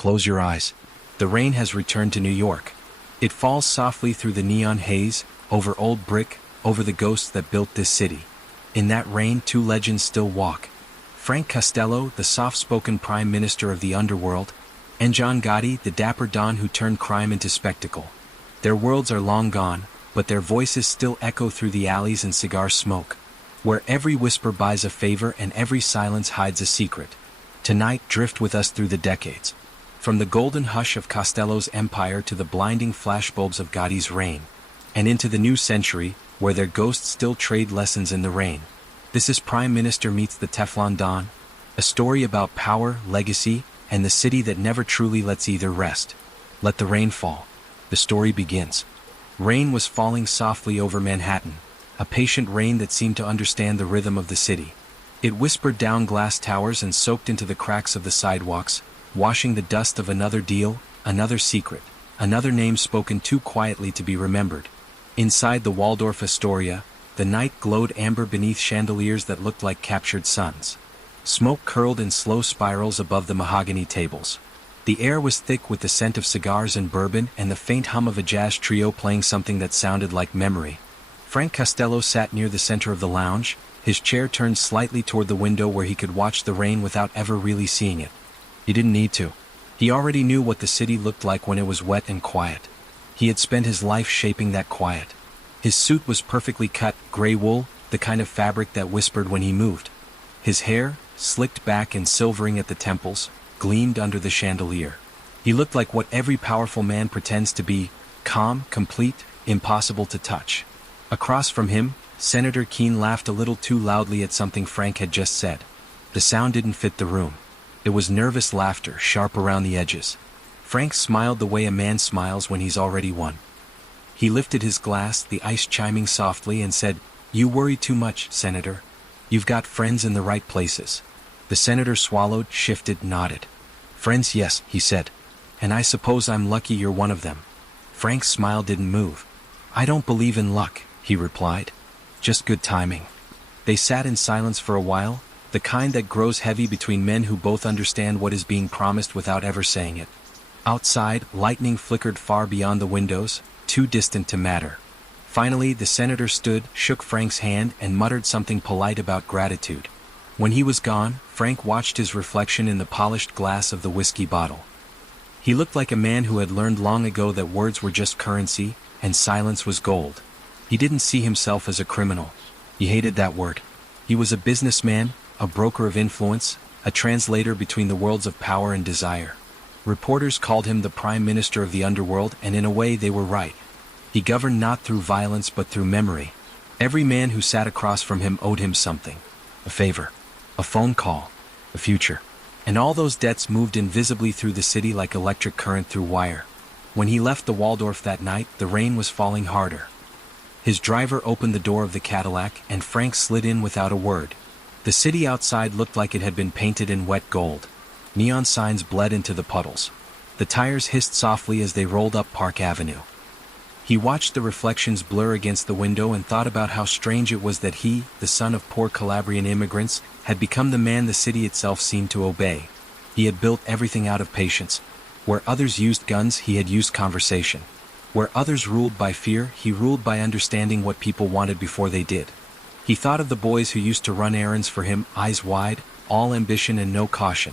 Close your eyes. The rain has returned to New York. It falls softly through the neon haze, over old brick, over the ghosts that built this city. In that rain, two legends still walk. Frank Costello, the soft-spoken prime minister of the Underworld, and John Gotti, the dapper Don who turned crime into spectacle. Their worlds are long gone, but their voices still echo through the alleys and cigar smoke, where every whisper buys a favor and every silence hides a secret. Tonight, drift with us through the decades. From the golden hush of Costello's empire to the blinding flashbulbs of Gotti's reign, and into the new century, where their ghosts still trade lessons in the rain. This is Prime Minister Meets the Teflon Don, a story about power, legacy, and the city that never truly lets either rest. Let the rain fall. The story begins. Rain was falling softly over Manhattan, a patient rain that seemed to understand the rhythm of the city. It whispered down glass towers and soaked into the cracks of the sidewalks, washing the dust of another deal, another secret, another name spoken too quietly to be remembered. Inside the Waldorf Astoria, the night glowed amber beneath chandeliers that looked like captured suns. Smoke curled in slow spirals above the mahogany tables. The air was thick with the scent of cigars and bourbon and the faint hum of a jazz trio playing something that sounded like memory. Frank Costello sat near the center of the lounge, his chair turned slightly toward the window where he could watch the rain without ever really seeing it. He didn't need to. He already knew what the city looked like when it was wet and quiet. He had spent his life shaping that quiet. His suit was perfectly cut, gray wool, the kind of fabric that whispered when he moved. His hair, slicked back and silvering at the temples, gleamed under the chandelier. He looked like what every powerful man pretends to be: calm, complete, impossible to touch. Across from him, Senator Keene laughed a little too loudly at something Frank had just said. The sound didn't fit the room. It was nervous laughter, sharp around the edges. Frank smiled the way a man smiles when he's already won. He lifted his glass, the ice chiming softly, and said, "You worry too much, Senator. You've got friends in the right places." The senator swallowed, shifted, nodded. "Friends, yes," he said. "And I suppose I'm lucky you're one of them." Frank's smile didn't move. "I don't believe in luck," he replied. "Just good timing." They sat in silence for a while, the kind that grows heavy between men who both understand what is being promised without ever saying it. Outside, lightning flickered far beyond the windows, too distant to matter. Finally, the senator stood, shook Frank's hand, and muttered something polite about gratitude. When he was gone, Frank watched his reflection in the polished glass of the whiskey bottle. He looked like a man who had learned long ago that words were just currency, and silence was gold. He didn't see himself as a criminal. He hated that word. He was a businessman, a broker of influence, a translator between the worlds of power and desire. Reporters called him the Prime Minister of the Underworld, and in a way they were right. He governed not through violence but through memory. Every man who sat across from him owed him something. A favor. A phone call. A future. And all those debts moved invisibly through the city like electric current through wire. When he left the Waldorf that night, the rain was falling harder. His driver opened the door of the Cadillac, and Frank slid in without a word. The city outside looked like it had been painted in wet gold. Neon signs bled into the puddles. The tires hissed softly as they rolled up Park Avenue. He watched the reflections blur against the window and thought about how strange it was that he, the son of poor Calabrian immigrants, had become the man the city itself seemed to obey. He had built everything out of patience. Where others used guns, he had used conversation. Where others ruled by fear, he ruled by understanding what people wanted before they did. He thought of the boys who used to run errands for him, eyes wide, all ambition and no caution.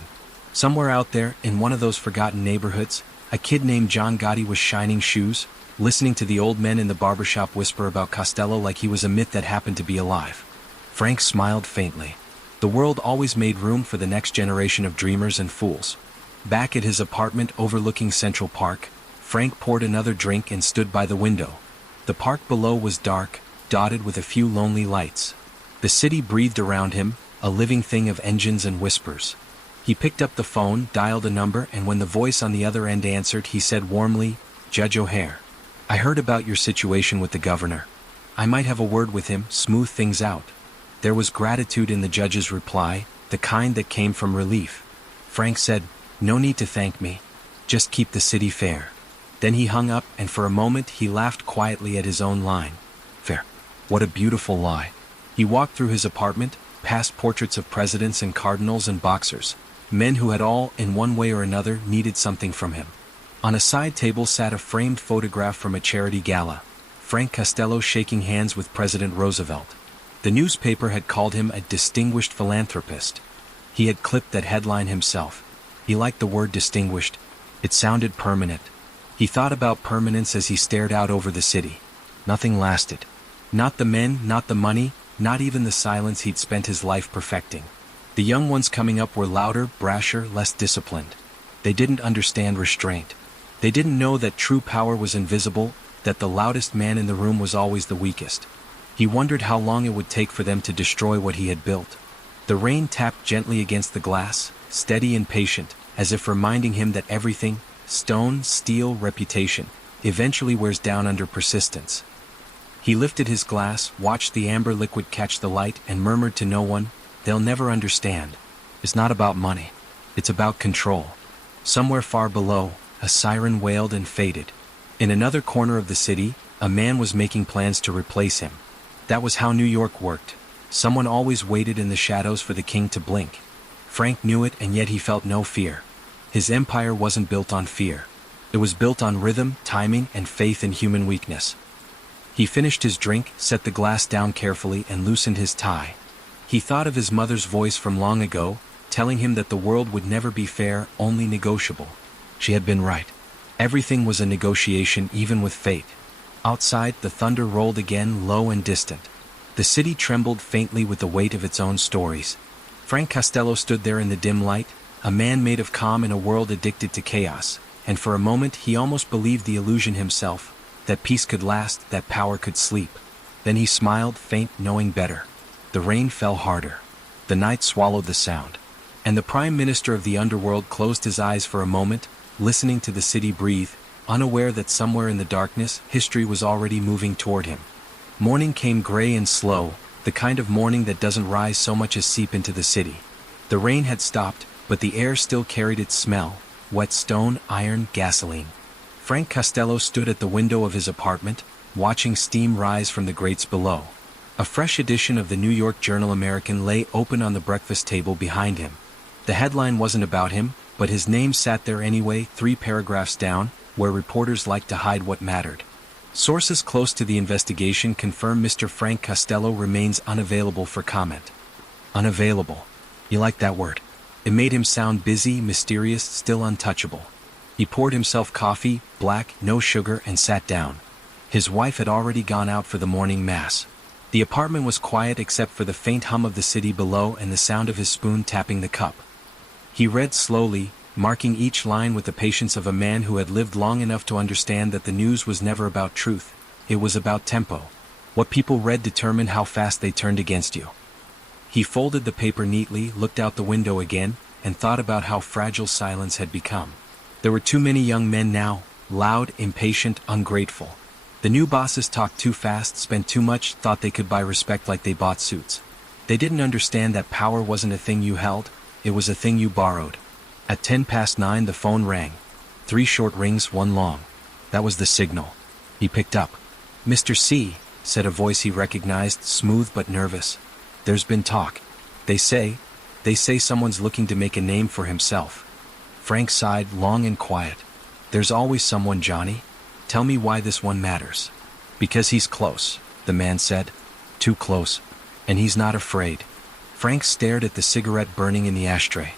Somewhere out there, in one of those forgotten neighborhoods, a kid named John Gotti was shining shoes, listening to the old men in the barbershop whisper about Costello like he was a myth that happened to be alive. Frank smiled faintly. The world always made room for the next generation of dreamers and fools. Back at his apartment overlooking Central Park, Frank poured another drink and stood by the window. The park below was dark, dotted with a few lonely lights. The city breathed around him, a living thing of engines and whispers. He picked up the phone, dialed a number, and when the voice on the other end answered, he said warmly, "Judge O'Hare, I heard about your situation with the governor. I might have a word with him, smooth things out." There was gratitude in the judge's reply, the kind that came from relief. Frank said, "No need to thank me. Just keep the city fair." Then he hung up, and for a moment he laughed quietly at his own line. Fair. What a beautiful lie. He walked through his apartment, past portraits of presidents and cardinals and boxers. Men who had all, in one way or another, needed something from him. On a side table sat a framed photograph from a charity gala, Frank Costello shaking hands with President Roosevelt. The newspaper had called him a distinguished philanthropist. He had clipped that headline himself. He liked the word distinguished. It sounded permanent. He thought about permanence as he stared out over the city. Nothing lasted. Not the men, not the money, not even the silence he'd spent his life perfecting. The young ones coming up were louder, brasher, less disciplined. They didn't understand restraint. They didn't know that true power was invisible, that the loudest man in the room was always the weakest. He wondered how long it would take for them to destroy what he had built. The rain tapped gently against the glass, steady and patient, as if reminding him that everything, stone, steel, reputation, eventually wears down under persistence. He lifted his glass, watched the amber liquid catch the light, and murmured to no one, "They'll never understand. It's not about money. It's about control." Somewhere far below, a siren wailed and faded. In another corner of the city, a man was making plans to replace him. That was how New York worked. Someone always waited in the shadows for the king to blink. Frank knew it, and yet he felt no fear. His empire wasn't built on fear. It was built on rhythm, timing, and faith in human weakness. He finished his drink, set the glass down carefully, and loosened his tie. He thought of his mother's voice from long ago, telling him that the world would never be fair, only negotiable. She had been right. Everything was a negotiation, even with fate. Outside, the thunder rolled again, low and distant. The city trembled faintly with the weight of its own stories. Frank Costello stood there in the dim light, a man made of calm in a world addicted to chaos, and for a moment he almost believed the illusion himself, that peace could last, that power could sleep. Then he smiled, faint, knowing better. The rain fell harder. The night swallowed the sound. And the Prime Minister of the Underworld closed his eyes for a moment, listening to the city breathe, unaware that somewhere in the darkness, history was already moving toward him. Morning came gray and slow, the kind of morning that doesn't rise so much as seep into the city. The rain had stopped, but the air still carried its smell, wet stone, iron, gasoline. Frank Costello stood at the window of his apartment, watching steam rise from the grates below. A fresh edition of the New York Journal-American lay open on the breakfast table behind him. The headline wasn't about him, but his name sat there anyway, 3 paragraphs down, where reporters liked to hide what mattered. Sources close to the investigation confirm Mr. Frank Costello remains unavailable for comment. Unavailable. You like that word? It made him sound busy, mysterious, still untouchable. He poured himself coffee, black, no sugar, and sat down. His wife had already gone out for the morning mass. The apartment was quiet except for the faint hum of the city below and the sound of his spoon tapping the cup. He read slowly, marking each line with the patience of a man who had lived long enough to understand that the news was never about truth, it was about tempo. What people read determined how fast they turned against you. He folded the paper neatly, looked out the window again, and thought about how fragile silence had become. There were too many young men now, loud, impatient, ungrateful. The new bosses talked too fast, spent too much, thought they could buy respect like they bought suits. They didn't understand that power wasn't a thing you held, it was a thing you borrowed. At 9:10 the phone rang. 3 short rings, 1 long. That was the signal. He picked up. "Mr. C," said a voice he recognized, smooth but nervous. "There's been talk. They say someone's looking to make a name for himself." Frank sighed, long and quiet. "There's always someone, Johnny. Tell me why this one matters." "Because he's close," the man said. "Too close. And he's not afraid." Frank stared at the cigarette burning in the ashtray.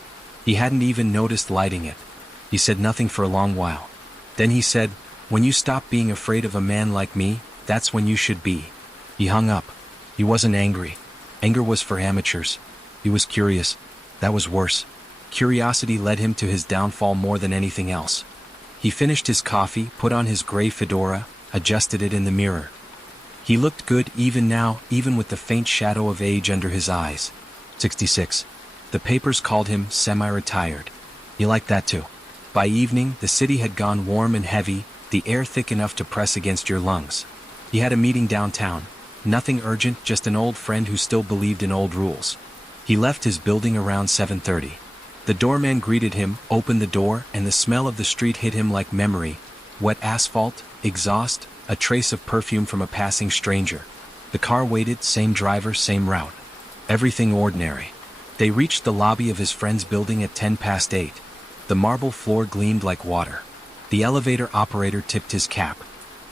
He hadn't even noticed lighting it. He said nothing for a long while. Then he said, "When you stop being afraid of a man like me, that's when you should be." He hung up. He wasn't angry. Anger was for amateurs. He was curious. That was worse. Curiosity led him to his downfall more than anything else. He finished his coffee, put on his gray fedora, adjusted it in the mirror. He looked good even now, even with the faint shadow of age under his eyes. 66. The papers called him semi-retired. He liked that too. By evening, the city had gone warm and heavy, the air thick enough to press against your lungs. He had a meeting downtown. Nothing urgent, just an old friend who still believed in old rules. He left his building around 7:30. The doorman greeted him, opened the door, and the smell of the street hit him like memory. Wet asphalt, exhaust, a trace of perfume from a passing stranger. The car waited, same driver, same route. Everything ordinary. They reached the lobby of his friend's building at 8:10. The marble floor gleamed like water. The elevator operator tipped his cap.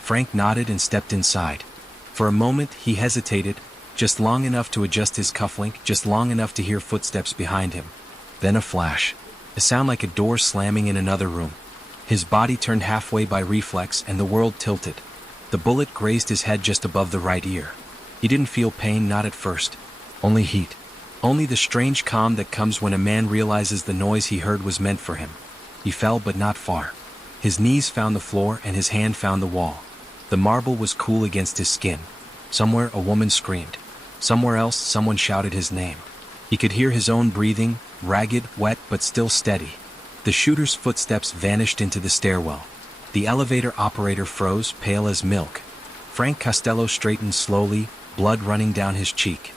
Frank nodded and stepped inside. For a moment he hesitated, just long enough to adjust his cufflink, just long enough to hear footsteps behind him. Then a flash. A sound like a door slamming in another room. His body turned halfway by reflex and the world tilted. The bullet grazed his head just above the right ear. He didn't feel pain, not at first. Only heat. Only the strange calm that comes when a man realizes the noise he heard was meant for him. He fell, but not far. His knees found the floor and his hand found the wall. The marble was cool against his skin. Somewhere a woman screamed. Somewhere else someone shouted his name. He could hear his own breathing, ragged, wet, but still steady. The shooter's footsteps vanished into the stairwell. The elevator operator froze, pale as milk. Frank Costello straightened slowly, blood running down his cheek.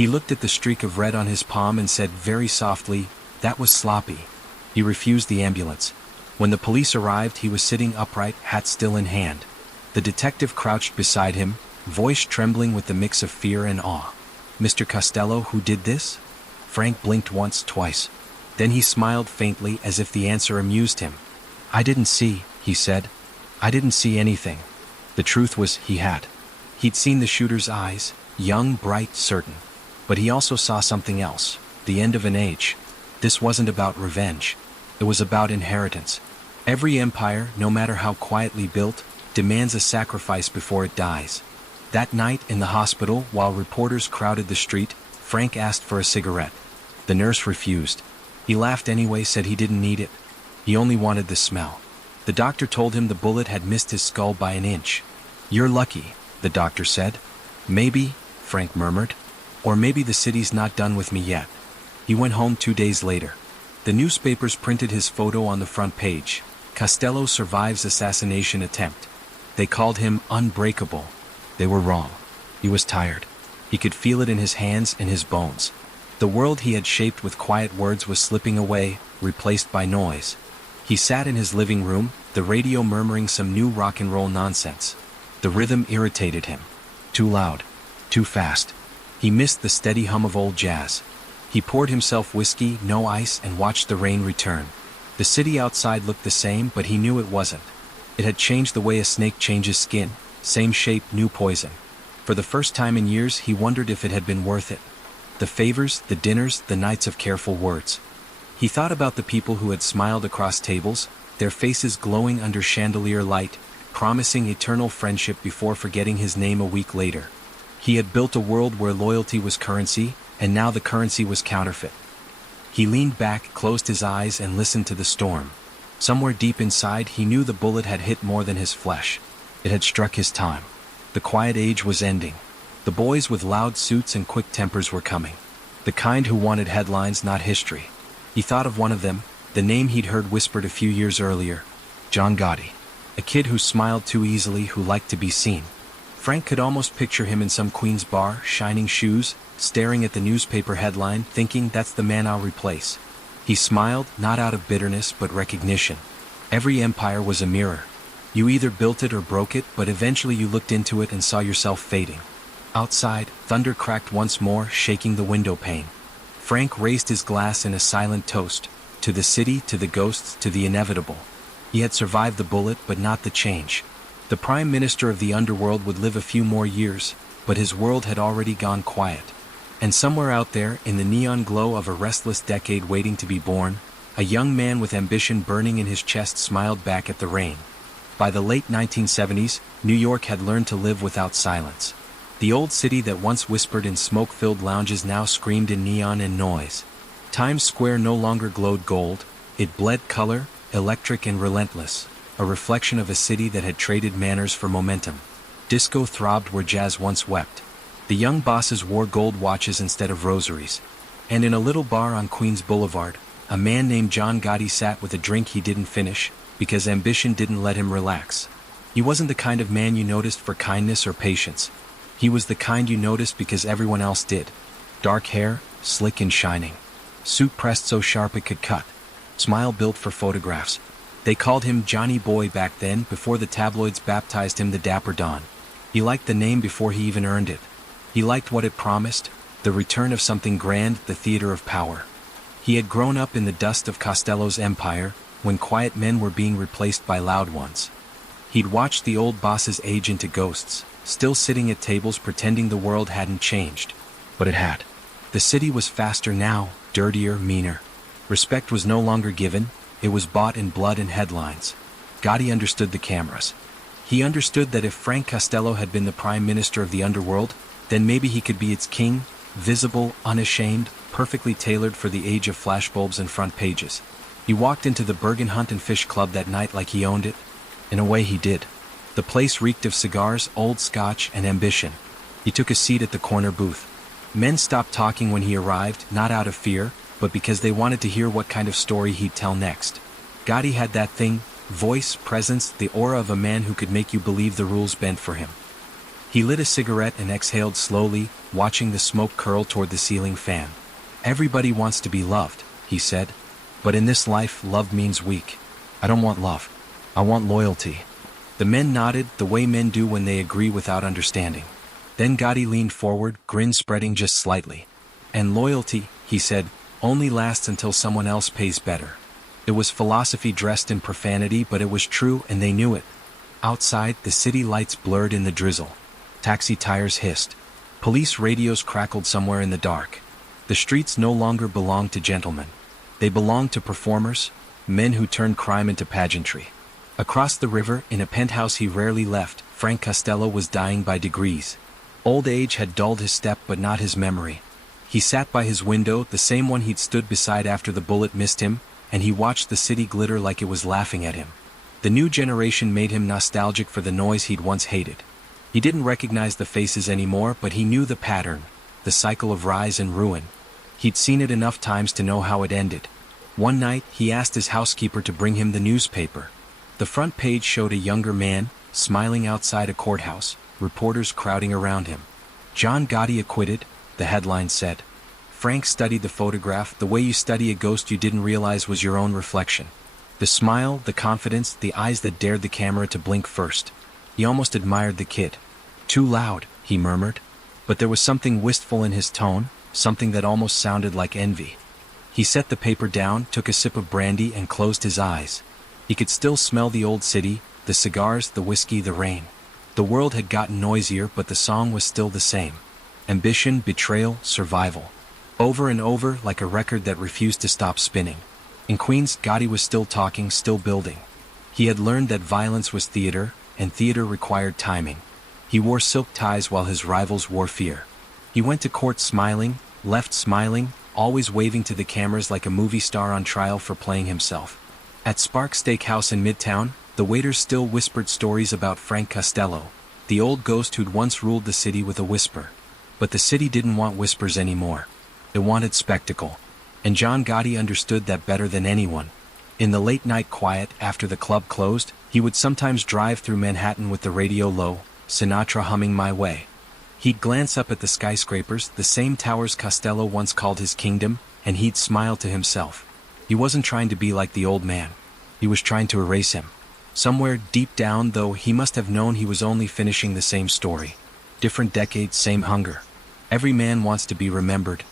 He looked at the streak of red on his palm and said very softly, "That was sloppy." He refused the ambulance. When the police arrived, he was sitting upright, hat still in hand. The detective crouched beside him, voice trembling with the mix of fear and awe. "Mr. Costello, who did this?" Frank blinked once, twice. Then he smiled faintly as if the answer amused him. "I didn't see," he said. "I didn't see anything." The truth was, he had. He'd seen the shooter's eyes, young, bright, certain. But he also saw something else, the end of an age. This wasn't about revenge. It was about inheritance. Every empire, no matter how quietly built, demands a sacrifice before it dies. That night in the hospital, while reporters crowded the street, Frank asked for a cigarette. The nurse refused. He laughed anyway, said he didn't need it. He only wanted the smell. The doctor told him the bullet had missed his skull by an inch. "You're lucky," the doctor said. "Maybe," Frank murmured. "Or maybe the city's not done with me yet." He went home 2 days later. The newspapers printed his photo on the front page. Costello survives assassination attempt. They called him unbreakable. They were wrong. He was tired. He could feel it in his hands and his bones. The world he had shaped with quiet words was slipping away, replaced by noise. He sat in his living room, the radio murmuring some new rock and roll nonsense. The rhythm irritated him. Too loud. Too fast. He missed the steady hum of old jazz. He poured himself whiskey, no ice, and watched the rain return. The city outside looked the same, but he knew it wasn't. It had changed the way a snake changes skin. Same shape, new poison. For the first time in years, he wondered if it had been worth it. The favors, the dinners, the nights of careful words. He thought about the people who had smiled across tables, their faces glowing under chandelier light, promising eternal friendship before forgetting his name a week later. He had built a world where loyalty was currency, and now the currency was counterfeit. He leaned back, closed his eyes, and listened to the storm. Somewhere deep inside, he knew the bullet had hit more than his flesh. It had struck his time. The quiet age was ending. The boys with loud suits and quick tempers were coming. The kind who wanted headlines, not history. He thought of one of them, the name he'd heard whispered a few years earlier. John Gotti. A kid who smiled too easily, who liked to be seen. Frank could almost picture him in some Queen's bar, shining shoes, staring at the newspaper headline, thinking, "That's the man I'll replace." He smiled, not out of bitterness, but recognition. Every empire was a mirror. You either built it or broke it, but eventually you looked into it and saw yourself fading. Outside, thunder cracked once more, shaking the window pane. Frank raised his glass in a silent toast. To the city, to the ghosts, to the inevitable. He had survived the bullet, but not the change. The Prime Minister of the Underworld would live a few more years, but his world had already gone quiet. And somewhere out there, in the neon glow of a restless decade waiting to be born, a young man with ambition burning in his chest smiled back at the rain. By the late 1970s, New York had learned to live without silence. The old city that once whispered in smoke-filled lounges now screamed in neon and noise. Times Square no longer glowed gold, it bled color, electric and relentless, a reflection of a city that had traded manners for momentum. Disco throbbed where jazz once wept. The young bosses wore gold watches instead of rosaries. And in a little bar on Queens Boulevard, a man named John Gotti sat with a drink he didn't finish, because ambition didn't let him relax. He wasn't the kind of man you noticed for kindness or patience. He was the kind you noticed because everyone else did. Dark hair, slick and shining. Suit pressed so sharp it could cut. Smile built for photographs. They called him Johnny Boy back then, before the tabloids baptized him the Dapper Don. He liked the name before he even earned it. He liked what it promised: The return of something grand, the theater of power. He had grown up in the dust of Costello's empire, when quiet men were being replaced by loud ones. He'd watched the old bosses age into ghosts, still sitting at tables pretending the world hadn't changed. But it had. The city was faster now, dirtier, meaner. Respect was no longer given, it was bought in blood and headlines. Gotti understood the cameras. He understood that if Frank Costello had been the prime minister of the underworld, then maybe he could be its king, visible, unashamed, perfectly tailored for the age of flashbulbs and front pages. He walked into the Bergen Hunt and Fish Club that night like he owned it. In a way he did. The place reeked of cigars, old scotch, and ambition. He took a seat at the corner booth. Men stopped talking when he arrived, not out of fear, but because they wanted to hear what kind of story he'd tell next. Gotti had that thing, voice, presence, the aura of a man who could make you believe the rules bent for him. He lit a cigarette and exhaled slowly, watching the smoke curl toward the ceiling fan. "Everybody wants to be loved," he said. "But in this life, love means weak. I don't want love. I want loyalty." The men nodded, the way men do when they agree without understanding. Then Gotti leaned forward, grin spreading just slightly. "And loyalty," he said, "only lasts until someone else pays better." It was philosophy dressed in profanity, but it was true, and they knew it. Outside, the city lights blurred in the drizzle. Taxi tires hissed. Police radios crackled somewhere in the dark. The streets no longer belonged to gentlemen. They belonged to performers, men who turned crime into pageantry. Across the river, in a penthouse he rarely left, Frank Costello was dying by degrees. Old age had dulled his step but not his memory. He sat by his window, the same one he'd stood beside after the bullet missed him, and he watched the city glitter like it was laughing at him. The new generation made him nostalgic for the noise he'd once hated. He didn't recognize the faces anymore, but he knew the pattern, the cycle of rise and ruin. He'd seen it enough times to know how it ended. One night, he asked his housekeeper to bring him the newspaper. The front page showed a younger man, smiling outside a courthouse, reporters crowding around him. "John Gotti acquitted," the headline said. Frank studied the photograph, the way you study a ghost you didn't realize was your own reflection. The smile, the confidence, the eyes that dared the camera to blink first. He almost admired the kid. "Too loud," he murmured. But there was something wistful in his tone, something that almost sounded like envy. He set the paper down, took a sip of brandy, and closed his eyes. He could still smell the old city, the cigars, the whiskey, the rain. The world had gotten noisier, but the song was still the same. Ambition, betrayal, survival. Over and over, like a record that refused to stop spinning. In Queens, Gotti was still talking, still building. He had learned that violence was theater, and theater required timing. He wore silk ties while his rivals wore fear. He went to court smiling, left smiling, always waving to the cameras like a movie star on trial for playing himself. At Spark Steakhouse in Midtown, the waiters still whispered stories about Frank Costello, the old ghost who'd once ruled the city with a whisper. But the city didn't want whispers anymore. It wanted spectacle. And John Gotti understood that better than anyone. In the late-night quiet, after the club closed, he would sometimes drive through Manhattan with the radio low, Sinatra humming My Way. He'd glance up at the skyscrapers, the same towers Costello once called his kingdom, and he'd smile to himself. He wasn't trying to be like the old man. He was trying to erase him. Somewhere deep down, though, he must have known he was only finishing the same story. Different decades, same hunger. Every man wants to be remembered.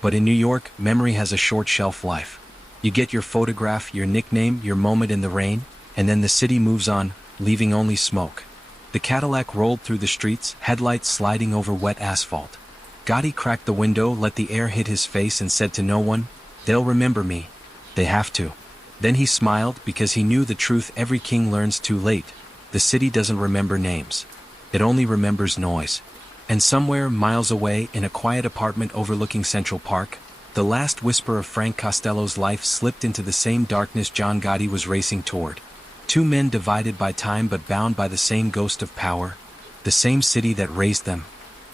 But in New York, memory has a short shelf life. You get your photograph, your nickname, your moment in the rain, and then the city moves on, leaving only smoke. The Cadillac rolled through the streets, headlights sliding over wet asphalt. Gotti cracked the window, let the air hit his face, and said to no one, "They'll remember me. They have to." Then he smiled, because he knew the truth every king learns too late. The city doesn't remember names. It only remembers noise. And somewhere, miles away, in a quiet apartment overlooking Central Park, the last whisper of Frank Costello's life slipped into the same darkness John Gotti was racing toward. Two men divided by time but bound by the same ghost of power, the same city that raised them,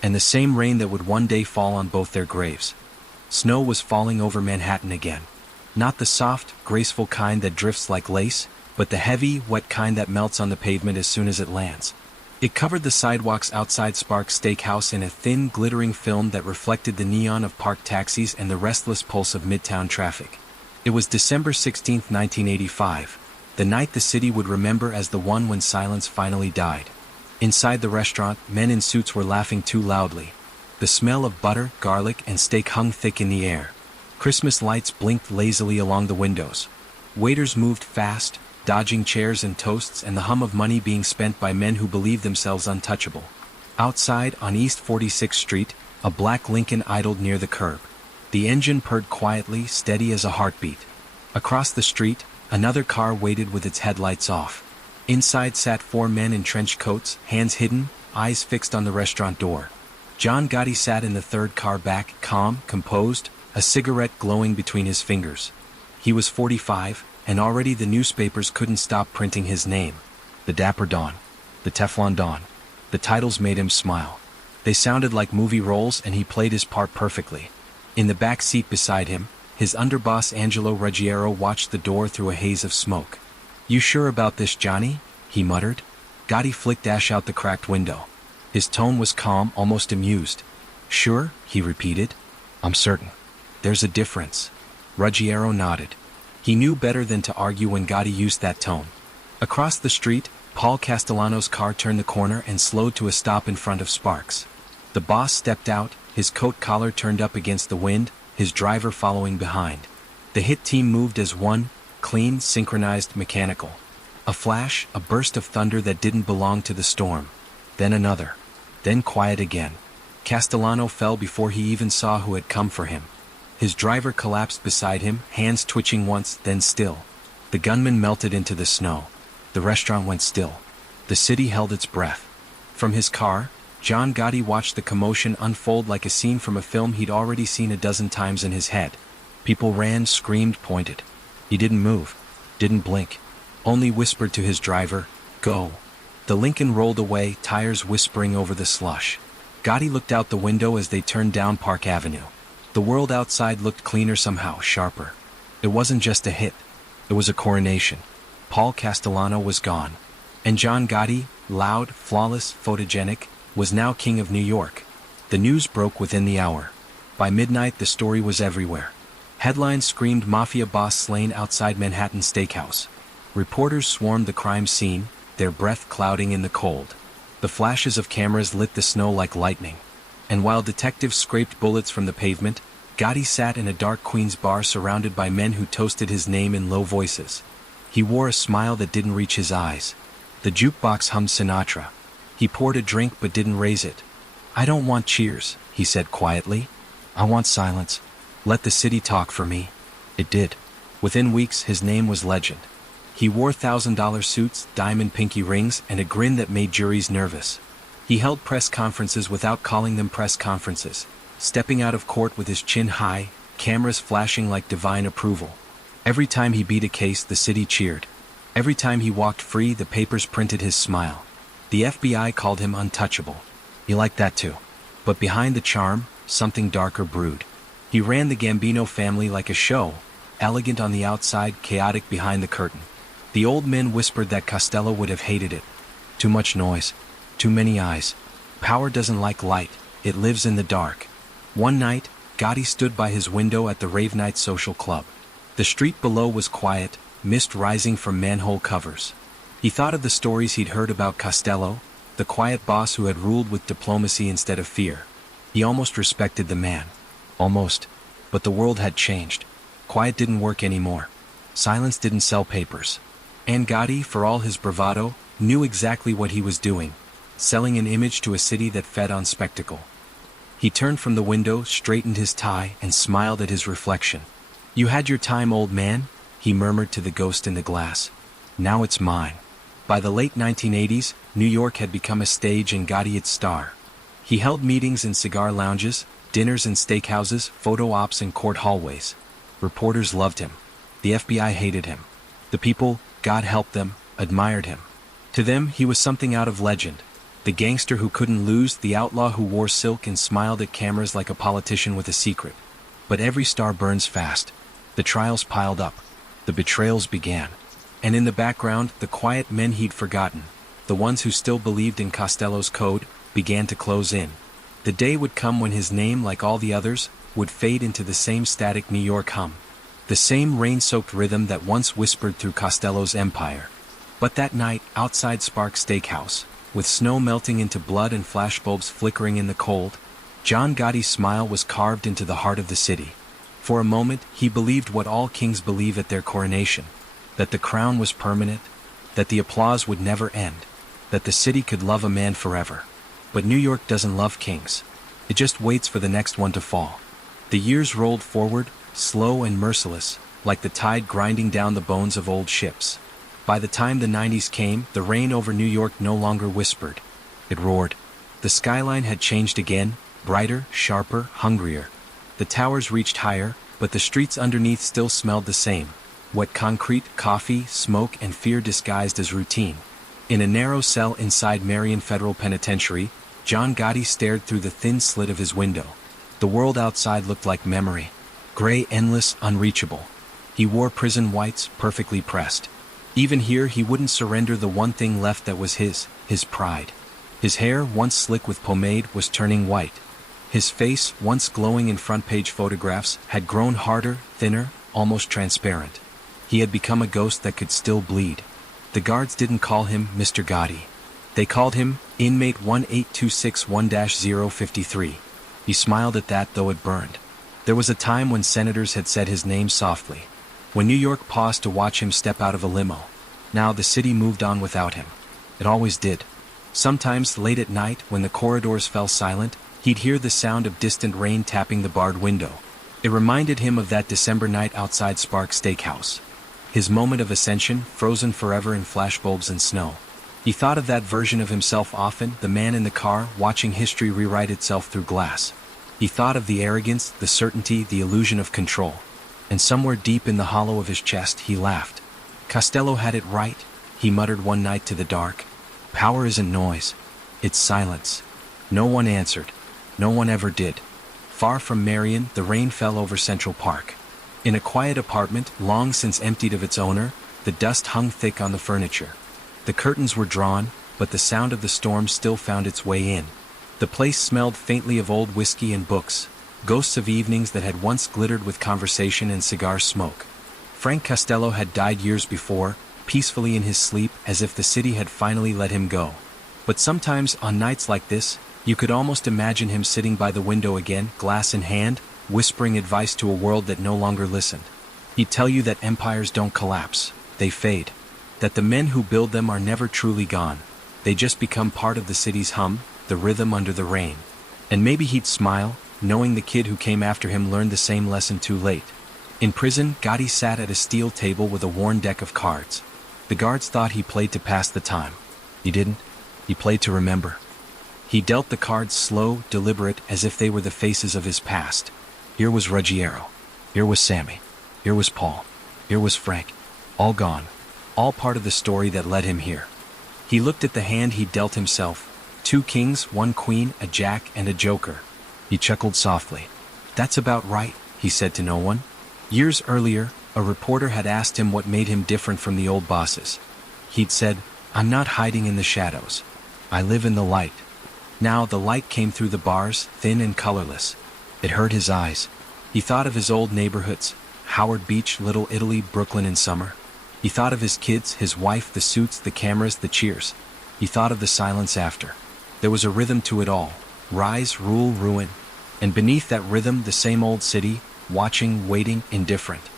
and the same rain that would one day fall on both their graves. Snow was falling over Manhattan again. Not the soft, graceful kind that drifts like lace, but the heavy, wet kind that melts on the pavement as soon as it lands. It covered the sidewalks outside Spark Steakhouse in a thin, glittering film that reflected the neon of parked taxis and the restless pulse of midtown traffic. It was December 16, 1985, the night the city would remember as the one when silence finally died. Inside the restaurant, men in suits were laughing too loudly. The smell of butter, garlic, and steak hung thick in the air. Christmas lights blinked lazily along the windows. Waiters moved fast, dodging chairs and toasts, and the hum of money being spent by men who believed themselves untouchable. Outside, on East 46th Street, a black Lincoln idled near the curb. The engine purred quietly, steady as a heartbeat. Across the street, another car waited with its headlights off. Inside sat 4 men in trench coats, hands hidden, eyes fixed on the restaurant door. John Gotti sat in the third car back, calm, composed, a cigarette glowing between his fingers. He was 45, and already the newspapers couldn't stop printing his name. The Dapper Don. The Teflon Don. The titles made him smile. They sounded like movie roles, and he played his part perfectly. In the back seat beside him, his underboss Angelo Ruggiero watched the door through a haze of smoke. "You sure about this, Johnny?" he muttered. Gotti flicked ash out the cracked window. His tone was calm, almost amused. "Sure," he repeated. "I'm certain." "There's a difference." Ruggiero nodded. He knew better than to argue when Gotti used that tone. Across the street, Paul Castellano's car turned the corner and slowed to a stop in front of Sparks. The boss stepped out, his coat collar turned up against the wind, his driver following behind. The hit team moved as one, clean, synchronized, mechanical. A flash, a burst of thunder that didn't belong to the storm. Then another. Then quiet again. Castellano fell before he even saw who had come for him. His driver collapsed beside him, hands twitching once, then still. The gunman melted into the snow. The restaurant went still. The city held its breath. From his car, John Gotti watched the commotion unfold like a scene from a film he'd already seen a dozen times in his head. People ran, screamed, pointed. He didn't move, didn't blink, only whispered to his driver, "Go." The Lincoln rolled away, tires whispering over the slush. Gotti looked out the window as they turned down Park Avenue. The world outside looked cleaner somehow, sharper. It wasn't just a hit. It was a coronation. Paul Castellano was gone. And John Gotti, loud, flawless, photogenic, was now king of New York. The news broke within the hour. By midnight the story was everywhere. Headlines screamed Mafia boss slain outside Manhattan steakhouse. Reporters swarmed the crime scene, their breath clouding in the cold. The flashes of cameras lit the snow like lightning. And while detectives scraped bullets from the pavement, Gotti sat in a dark Queens bar surrounded by men who toasted his name in low voices. He wore a smile that didn't reach his eyes. The jukebox hummed Sinatra. He poured a drink but didn't raise it. "I don't want cheers," he said quietly. "I want silence. Let the city talk for me." It did. Within weeks his name was legend. He wore $1,000 suits, diamond pinky rings, and a grin that made juries nervous. He held press conferences without calling them press conferences, stepping out of court with his chin high, cameras flashing like divine approval. Every time he beat a case, the city cheered. Every time he walked free, the papers printed his smile. The FBI called him untouchable. He liked that too. But behind the charm, something darker brewed. He ran the Gambino family like a show, elegant on the outside, chaotic behind the curtain. The old men whispered that Costello would have hated it. Too much noise. Too many eyes. Power doesn't like light, it lives in the dark. One night, Gotti stood by his window at the Rave Night Social Club. The street below was quiet, mist rising from manhole covers. He thought of the stories he'd heard about Costello, the quiet boss who had ruled with diplomacy instead of fear. He almost respected the man. Almost. But the world had changed. Quiet didn't work anymore. Silence didn't sell papers. And Gotti, for all his bravado, knew exactly what he was doing, selling an image to a city that fed on spectacle. He turned from the window, straightened his tie, and smiled at his reflection. "You had your time, old man," he murmured to the ghost in the glass. "Now it's mine." By the late 1980s, New York had become a stage and Gotti its star. He held meetings in cigar lounges, dinners in steakhouses, photo ops in court hallways. Reporters loved him. The FBI hated him. The people, God help them, admired him. To them, he was something out of legend. The gangster who couldn't lose, the outlaw who wore silk and smiled at cameras like a politician with a secret. But every star burns fast. The trials piled up. The betrayals began. And in the background, the quiet men he'd forgotten, the ones who still believed in Costello's code, began to close in. The day would come when his name, like all the others, would fade into the same static New York hum. The same rain-soaked rhythm that once whispered through Costello's empire. But that night, outside Sparks Steakhouse, with snow melting into blood and flashbulbs flickering in the cold, John Gotti's smile was carved into the heart of the city. For a moment, he believed what all kings believe at their coronation, that the crown was permanent, that the applause would never end, that the city could love a man forever. But New York doesn't love kings. It just waits for the next one to fall. The years rolled forward, slow and merciless, like the tide grinding down the bones of old ships. By the time the 90s came, the rain over New York no longer whispered. It roared. The skyline had changed again, brighter, sharper, hungrier. The towers reached higher, but the streets underneath still smelled the same. Wet concrete, coffee, smoke, and fear disguised as routine. In a narrow cell inside Marion Federal Penitentiary, John Gotti stared through the thin slit of his window. The world outside looked like memory. Gray, endless, unreachable. He wore prison whites, perfectly pressed. Even here he wouldn't surrender the one thing left that was his pride. His hair, once slick with pomade, was turning white. His face, once glowing in front-page photographs, had grown harder, thinner, almost transparent. He had become a ghost that could still bleed. The guards didn't call him Mr. Gotti. They called him Inmate 18261-053. He smiled at that, though it burned. There was a time when senators had said his name softly, when New York paused to watch him step out of a limo. Now the city moved on without him. It always did. Sometimes, late at night, when the corridors fell silent, he'd hear the sound of distant rain tapping the barred window. It reminded him of that December night outside Sparks Steakhouse. His moment of ascension, frozen forever in flashbulbs and snow. He thought of that version of himself often, the man in the car, watching history rewrite itself through glass. He thought of the arrogance, the certainty, the illusion of control. And somewhere deep in the hollow of his chest, he laughed. Costello had it right, he muttered one night to the dark. Power isn't noise. It's silence. No one answered. No one ever did. Far from Marion, the rain fell over Central Park. In a quiet apartment, long since emptied of its owner, the dust hung thick on the furniture. The curtains were drawn, but the sound of the storm still found its way in. The place smelled faintly of old whiskey and books, ghosts of evenings that had once glittered with conversation and cigar smoke. Frank Costello had died years before, peacefully in his sleep, as if the city had finally let him go. But sometimes, on nights like this, you could almost imagine him sitting by the window again, glass in hand, whispering advice to a world that no longer listened. He'd tell you that empires don't collapse, they fade. That the men who build them are never truly gone. They just become part of the city's hum, the rhythm under the rain. And maybe he'd smile, knowing the kid who came after him learned the same lesson too late. In prison, Gotti sat at a steel table with a worn deck of cards. The guards thought he played to pass the time. He didn't. He played to remember. He dealt the cards slow, deliberate, as if they were the faces of his past. Here was Ruggiero. Here was Sammy. Here was Paul. Here was Frank. All gone. All part of the story that led him here. He looked at the hand he'd dealt himself. 2 kings, 1 queen, a jack, and a joker. He chuckled softly. That's about right, he said to no one. Years earlier, a reporter had asked him what made him different from the old bosses. He'd said, I'm not hiding in the shadows. I live in the light. Now the light came through the bars, thin and colorless. It hurt his eyes. He thought of his old neighborhoods, Howard Beach, Little Italy, Brooklyn in summer. He thought of his kids, his wife, the suits, the cameras, the cheers. He thought of the silence after. There was a rhythm to it all. Rise, rule, ruin. And beneath that rhythm, the same old city, watching, waiting, indifferent.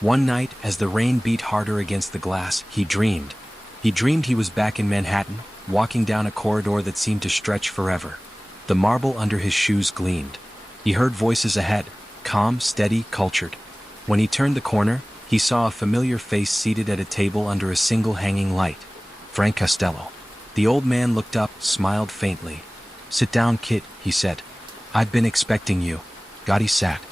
One night, as the rain beat harder against the glass, he dreamed. He dreamed he was back in Manhattan, walking down a corridor that seemed to stretch forever. The marble under his shoes gleamed. He heard voices ahead, calm, steady, cultured. When he turned the corner, he saw a familiar face seated at a table under a single hanging light. Frank Costello. The old man looked up, smiled faintly. Sit down, kid, he said. I've been expecting you. Gotti sat.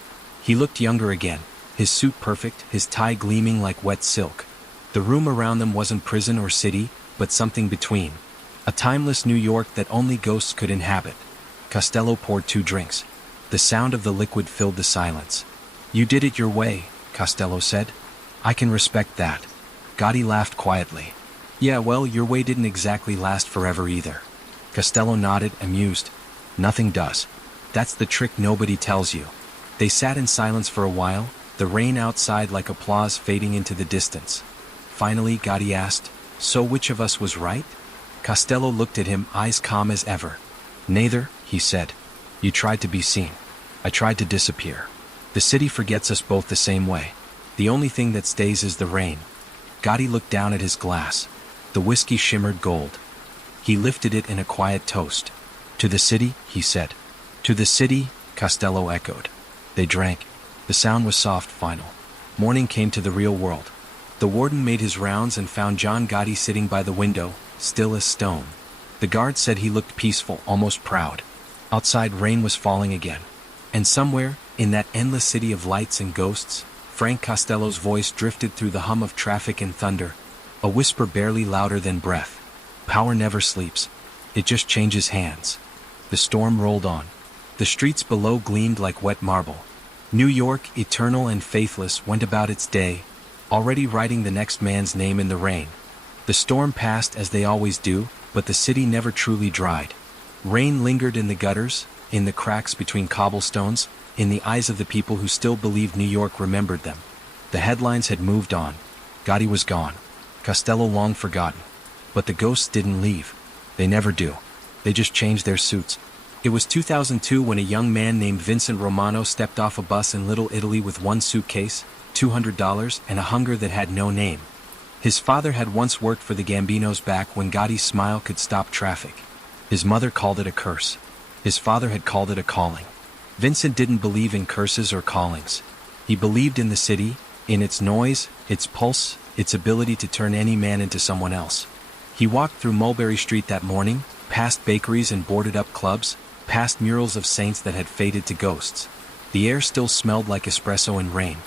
He looked younger again, his suit perfect, his tie gleaming like wet silk. The room around them wasn't prison or city, but something between. A timeless New York that only ghosts could inhabit. Costello poured 2 drinks. The sound of the liquid filled the silence. You did it your way, Costello said. I can respect that. Gotti laughed quietly. Yeah, well, your way didn't exactly last forever either. Costello nodded, amused. Nothing does. That's the trick nobody tells you. They sat in silence for a while, the rain outside like applause fading into the distance. Finally, Gotti asked, So which of us was right? Costello looked at him, eyes calm as ever. Neither, he said. You tried to be seen. I tried to disappear. The city forgets us both the same way. The only thing that stays is the rain. Gotti looked down at his glass. The whiskey shimmered gold. He lifted it in a quiet toast. To the city, he said. To the city, Costello echoed. They drank. The sound was soft, final. Morning came to the real world. The warden made his rounds and found John Gotti sitting by the window, still as stone. The guard said he looked peaceful, almost proud. Outside, rain was falling again. And somewhere, in that endless city of lights and ghosts, Frank Costello's voice drifted through the hum of traffic and thunder, a whisper barely louder than breath. Power never sleeps. It just changes hands. The storm rolled on. The streets below gleamed like wet marble. New York, eternal and faithless, went about its day, already writing the next man's name in the rain. The storm passed as they always do, but the city never truly dried. Rain lingered in the gutters, in the cracks between cobblestones, in the eyes of the people who still believed New York remembered them. The headlines had moved on. Gotti was gone. Costello long forgotten. But the ghosts didn't leave. They never do. They just changed their suits. It was 2002 when a young man named Vincent Romano stepped off a bus in Little Italy with one suitcase, $200, and a hunger that had no name. His father had once worked for the Gambinos back when Gotti's smile could stop traffic. His mother called it a curse. His father had called it a calling. Vincent didn't believe in curses or callings. He believed in the city, in its noise, its pulse, its ability to turn any man into someone else. He walked through Mulberry Street that morning, past bakeries and boarded-up clubs, past murals of saints that had faded to ghosts. The air still smelled like espresso and rain.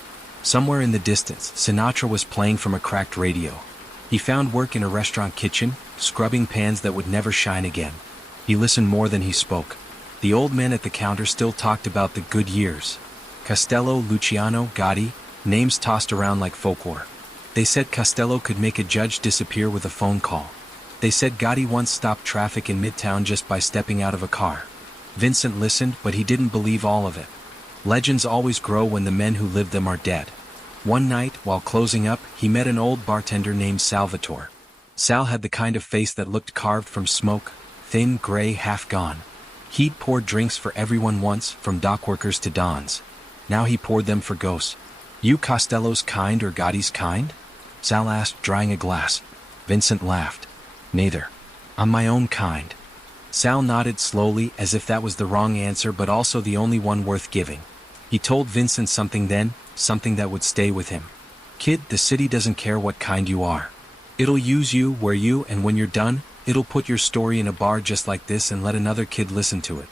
Somewhere in the distance, Sinatra was playing from a cracked radio. He found work in a restaurant kitchen, scrubbing pans that would never shine again. He listened more than he spoke. The old men at the counter still talked about the good years. Costello, Luciano, Gotti, names tossed around like folklore. They said Costello could make a judge disappear with a phone call. They said Gotti once stopped traffic in Midtown just by stepping out of a car. Vincent listened, but he didn't believe all of it. Legends always grow when the men who lived them are dead. One night, while closing up, he met an old bartender named Salvatore. Sal had the kind of face that looked carved from smoke, thin, gray, half gone. He'd poured drinks for everyone once, from dockworkers to dons. Now he poured them for ghosts. You Costello's kind or Gotti's kind? Sal asked, drying a glass. Vincent laughed. Neither. I'm my own kind. Sal nodded slowly, as if that was the wrong answer but also the only one worth giving. He told Vincent something then, something that would stay with him. Kid, the city doesn't care what kind you are. It'll use you, where you, and when you're done, it'll put your story in a bar just like this and let another kid listen to it.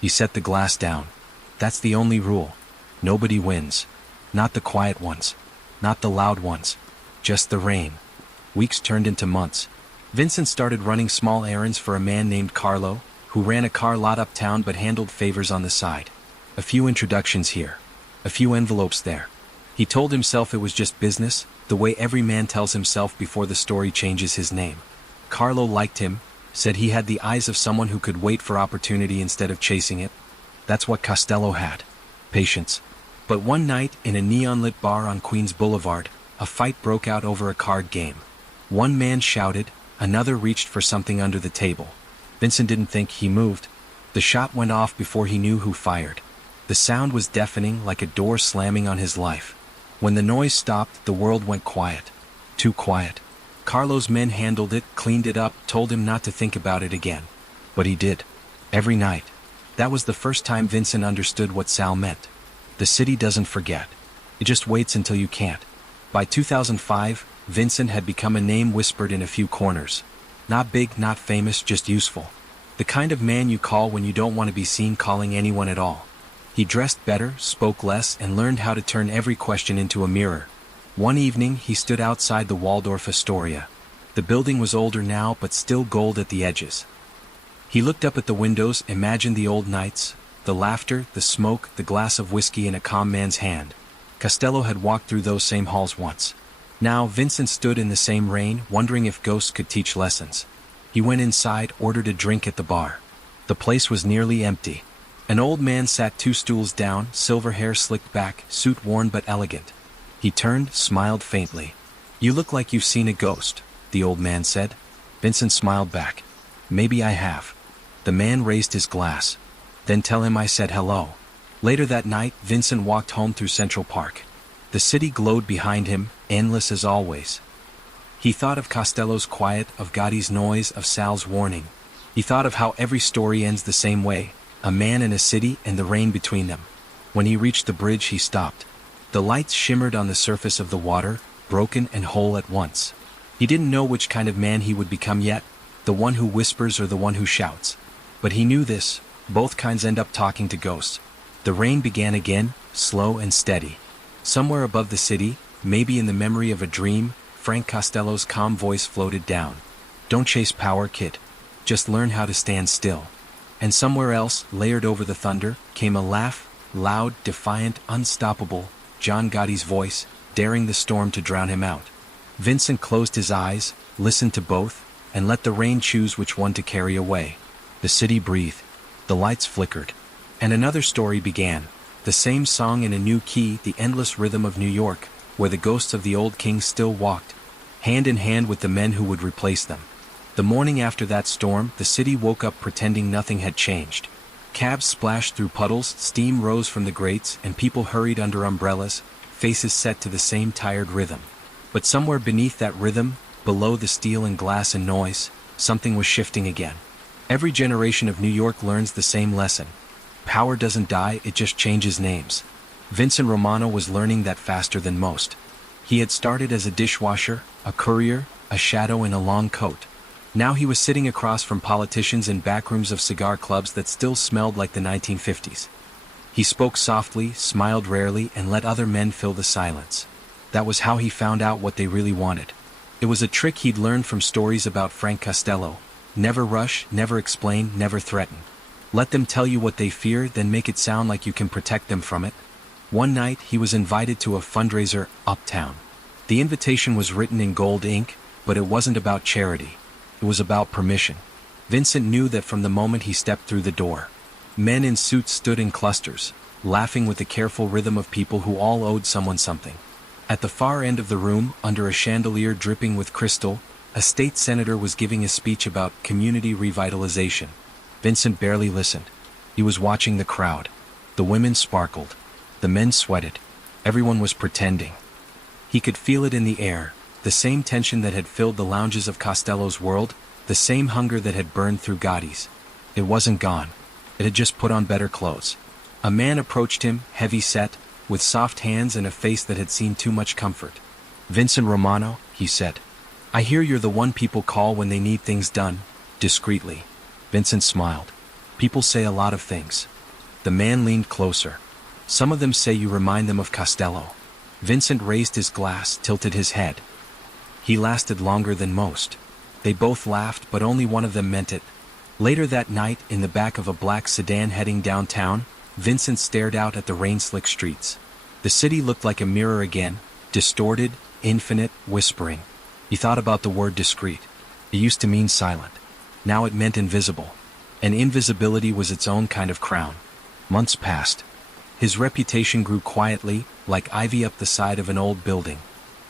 He set the glass down. That's the only rule. Nobody wins. Not the quiet ones. Not the loud ones. Just the rain. Weeks turned into months. Vincent started running small errands for a man named Carlo, who ran a car lot uptown but handled favors on the side. A few introductions here. A few envelopes there. He told himself it was just business, the way every man tells himself before the story changes his name. Carlo liked him, said he had the eyes of someone who could wait for opportunity instead of chasing it. That's what Costello had. Patience. But one night, in a neon-lit bar on Queens Boulevard, a fight broke out over a card game. One man shouted, another reached for something under the table. Vincent didn't think, he moved. The shot went off before he knew who fired. The sound was deafening, like a door slamming on his life. When the noise stopped, the world went quiet. Too quiet. Carlo's men handled it, cleaned it up, told him not to think about it again. But he did. Every night. That was the first time Vincent understood what Sal meant. The city doesn't forget. It just waits until you can't. By 2005, Vincent had become a name whispered in a few corners. Not big, not famous, just useful. The kind of man you call when you don't want to be seen calling anyone at all. He dressed better, spoke less, and learned how to turn every question into a mirror. One evening, he stood outside the Waldorf Astoria. The building was older now, but still gold at the edges. He looked up at the windows, imagined the old nights, the laughter, the smoke, the glass of whiskey in a calm man's hand. Costello had walked through those same halls once. Now, Vincent stood in the same rain, wondering if ghosts could teach lessons. He went inside, ordered a drink at the bar. The place was nearly empty. An old man sat 2 stools down, silver hair slicked back, suit worn but elegant. He turned, smiled faintly. You look like you've seen a ghost, the old man said. Vincent smiled back. Maybe I have. The man raised his glass. Then tell him I said hello. Later that night, Vincent walked home through Central Park. The city glowed behind him, endless as always. He thought of Costello's quiet, of Gotti's noise, of Sal's warning. He thought of how every story ends the same way, a man in a city and the rain between them. When he reached the bridge, he stopped. The lights shimmered on the surface of the water, broken and whole at once. He didn't know which kind of man he would become yet, the one who whispers or the one who shouts. But he knew this, both kinds end up talking to ghosts. The rain began again, slow and steady. Somewhere above the city, maybe in the memory of a dream, Frank Costello's calm voice floated down. Don't chase power, kid. Just learn how to stand still. And somewhere else, layered over the thunder, came a laugh, loud, defiant, unstoppable, John Gotti's voice, daring the storm to drown him out. Vincent closed his eyes, listened to both, and let the rain choose which one to carry away. The city breathed. The lights flickered. And another story began. The same song in a new key, the endless rhythm of New York, where the ghosts of the old king still walked, hand in hand with the men who would replace them. The morning after that storm, the city woke up pretending nothing had changed. Cabs splashed through puddles, steam rose from the grates, and people hurried under umbrellas, faces set to the same tired rhythm. But somewhere beneath that rhythm, below the steel and glass and noise, something was shifting again. Every generation of New York learns the same lesson. Power doesn't die, it just changes names. Vincent Romano was learning that faster than most. He had started as a dishwasher, a courier, a shadow in a long coat. Now he was sitting across from politicians in backrooms of cigar clubs that still smelled like the 1950s. He spoke softly, smiled rarely, and let other men fill the silence. That was how he found out what they really wanted. It was a trick he'd learned from stories about Frank Costello. Never rush, never explain, never threaten. Let them tell you what they fear, then make it sound like you can protect them from it. One night, he was invited to a fundraiser uptown. The invitation was written in gold ink, but it wasn't about charity. It was about permission. Vincent knew that from the moment he stepped through the door. Men in suits stood in clusters, laughing with the careful rhythm of people who all owed someone something. At the far end of the room, under a chandelier dripping with crystal, a state senator was giving a speech about community revitalization. Vincent barely listened. He was watching the crowd. The women sparkled. The men sweated. Everyone was pretending. He could feel it in the air, the same tension that had filled the lounges of Costello's world, the same hunger that had burned through Gotti's. It wasn't gone. It had just put on better clothes. A man approached him, heavy-set, with soft hands and a face that had seen too much comfort. "Vincent Romano," he said. "I hear you're the one people call when they need things done," discreetly. Vincent smiled. "People say a lot of things." The man leaned closer. "Some of them say you remind them of Costello." Vincent raised his glass, tilted his head. He lasted longer than most. They both laughed, but only one of them meant it. Later that night, in the back of a black sedan heading downtown, Vincent stared out at the rain-slick streets. The city looked like a mirror again, distorted, infinite, whispering. He thought about the word discreet. It used to mean silent. Now it meant invisible. And invisibility was its own kind of crown. Months passed. His reputation grew quietly, like ivy up the side of an old building.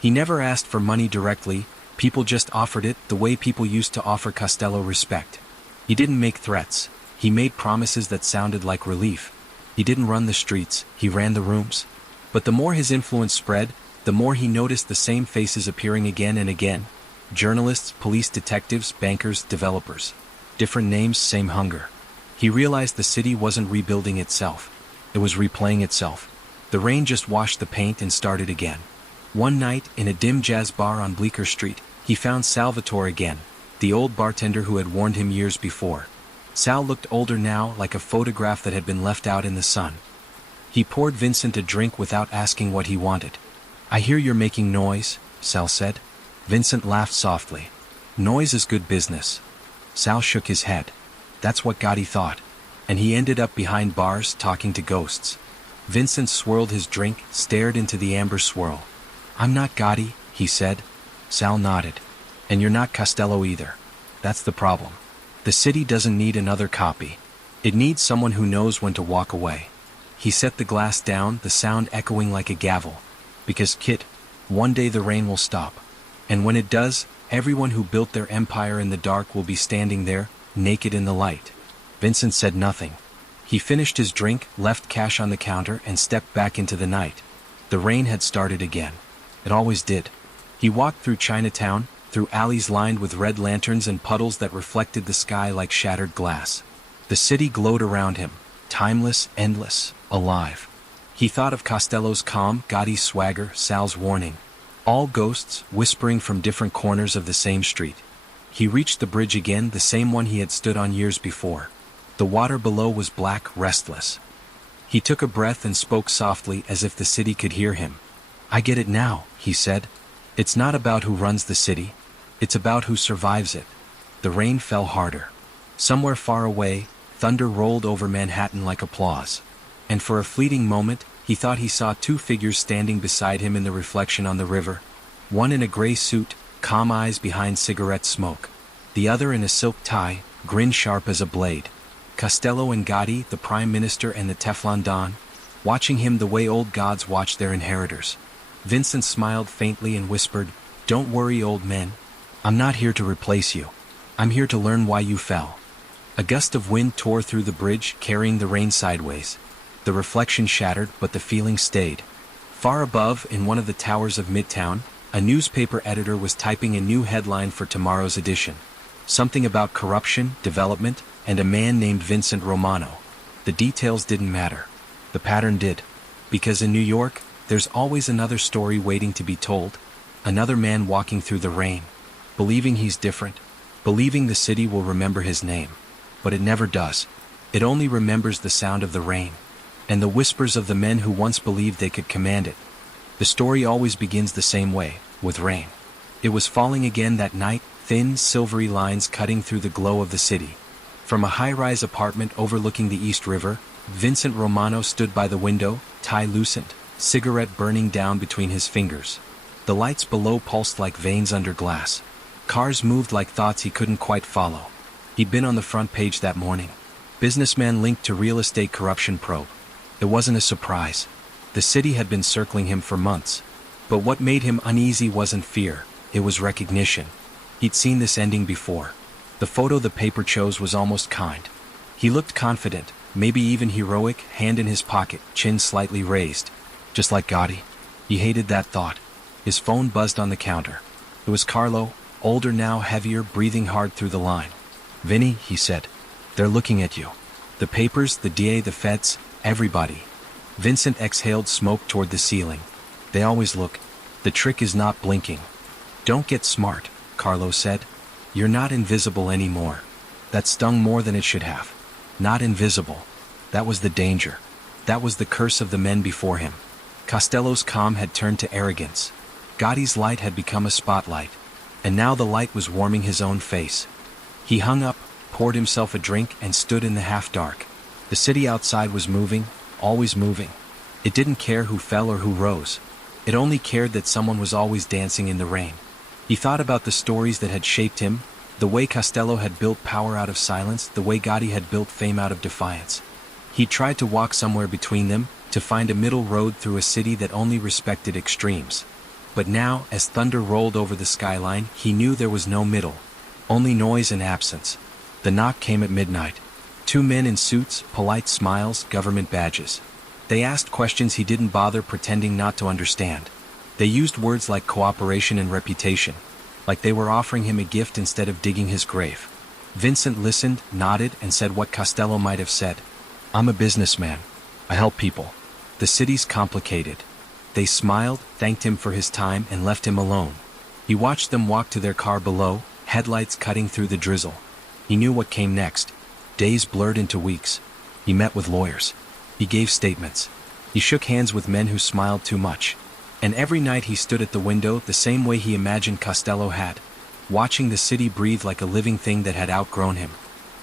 He never asked for money directly, people just offered it the way people used to offer Costello respect. He didn't make threats. He made promises that sounded like relief. He didn't run the streets, he ran the rooms. But the more his influence spread, the more he noticed the same faces appearing again and again. Journalists, police detectives, bankers, developers. Different names, same hunger. He realized the city wasn't rebuilding itself. It was replaying itself. The rain just washed the paint and started again. One night, in a dim jazz bar on Bleecker Street, he found Salvatore again, the old bartender who had warned him years before. Sal looked older now, like a photograph that had been left out in the sun. He poured Vincent a drink without asking what he wanted. "I hear you're making noise," Sal said. Vincent laughed softly. "Noise is good business." Sal shook his head. That's what Gotti thought. And he ended up behind bars, talking to ghosts. Vincent swirled his drink, stared into the amber swirl. "I'm not Gotti," he said. Sal nodded. "And you're not Costello either. That's the problem. The city doesn't need another copy. It needs someone who knows when to walk away." He set the glass down, the sound echoing like a gavel. "Because, kid, one day the rain will stop. And when it does, everyone who built their empire in the dark will be standing there, naked in the light." Vincent said nothing. He finished his drink, left cash on the counter, and stepped back into the night. The rain had started again. It always did. He walked through Chinatown, through alleys lined with red lanterns and puddles that reflected the sky like shattered glass. The city glowed around him, timeless, endless, alive. He thought of Costello's calm, Gotti's swagger, Sal's warning. All ghosts, whispering from different corners of the same street. He reached the bridge again, the same one he had stood on years before. The water below was black, restless. He took a breath and spoke softly as if the city could hear him. "I get it now," he said. "It's not about who runs the city. It's about who survives it." The rain fell harder. Somewhere far away, thunder rolled over Manhattan like applause. And for a fleeting moment, he thought he saw two figures standing beside him in the reflection on the river. One in a gray suit, calm eyes behind cigarette smoke. The other in a silk tie, grin sharp as a blade. Costello and Gotti, the Prime Minister and the Teflon Don, watching him the way old gods watch their inheritors. Vincent smiled faintly and whispered, "Don't worry, old men. I'm not here to replace you. I'm here to learn why you fell." A gust of wind tore through the bridge, carrying the rain sideways. The reflection shattered, but the feeling stayed. Far above, in one of the towers of Midtown, a newspaper editor was typing a new headline for tomorrow's edition. Something about corruption, development, and a man named Vincent Romano. The details didn't matter. The pattern did. Because in New York, there's always another story waiting to be told. Another man walking through the rain. Believing he's different. Believing the city will remember his name. But it never does. It only remembers the sound of the rain. And the whispers of the men who once believed they could command it. The story always begins the same way, with rain. It was falling again that night, thin, silvery lines cutting through the glow of the city. From a high-rise apartment overlooking the East River, Vincent Romano stood by the window, tie loosened, cigarette burning down between his fingers. The lights below pulsed like veins under glass. Cars moved like thoughts he couldn't quite follow. He'd been on the front page that morning. Businessman linked to real estate corruption probe. It wasn't a surprise. The city had been circling him for months. But what made him uneasy wasn't fear, it was recognition. He'd seen this ending before. The photo the paper chose was almost kind. He looked confident, maybe even heroic, hand in his pocket, chin slightly raised. Just like Gotti. He hated that thought. His phone buzzed on the counter. It was Carlo, older now, heavier, breathing hard through the line. "Vinny," he said. "They're looking at you. The papers, the DA, the feds, everybody." Vincent exhaled smoke toward the ceiling. "They always look. The trick is not blinking." "Don't get smart," Carlo said. "You're not invisible anymore." That stung more than it should have. Not invisible. That was the danger. That was the curse of the men before him. Costello's calm had turned to arrogance. Gotti's light had become a spotlight. And now the light was warming his own face. He hung up, poured himself a drink, and stood in the half-dark. The city outside was moving, always moving. It didn't care who fell or who rose. It only cared that someone was always dancing in the rain. He thought about the stories that had shaped him, the way Costello had built power out of silence, the way Gotti had built fame out of defiance. He tried to walk somewhere between them, to find a middle road through a city that only respected extremes. But now, as thunder rolled over the skyline, he knew there was no middle. Only noise and absence. The knock came at midnight. Two men in suits, polite smiles, government badges. They asked questions he didn't bother pretending not to understand. They used words like cooperation and reputation, like they were offering him a gift instead of digging his grave. Vincent listened, nodded, and said what Costello might have said. "I'm a businessman. I help people. The city's complicated." They smiled, thanked him for his time, and left him alone. He watched them walk to their car below, headlights cutting through the drizzle. He knew what came next. Days blurred into weeks. He met with lawyers. He gave statements. He shook hands with men who smiled too much. And every night he stood at the window the same way he imagined Costello had, watching the city breathe like a living thing that had outgrown him.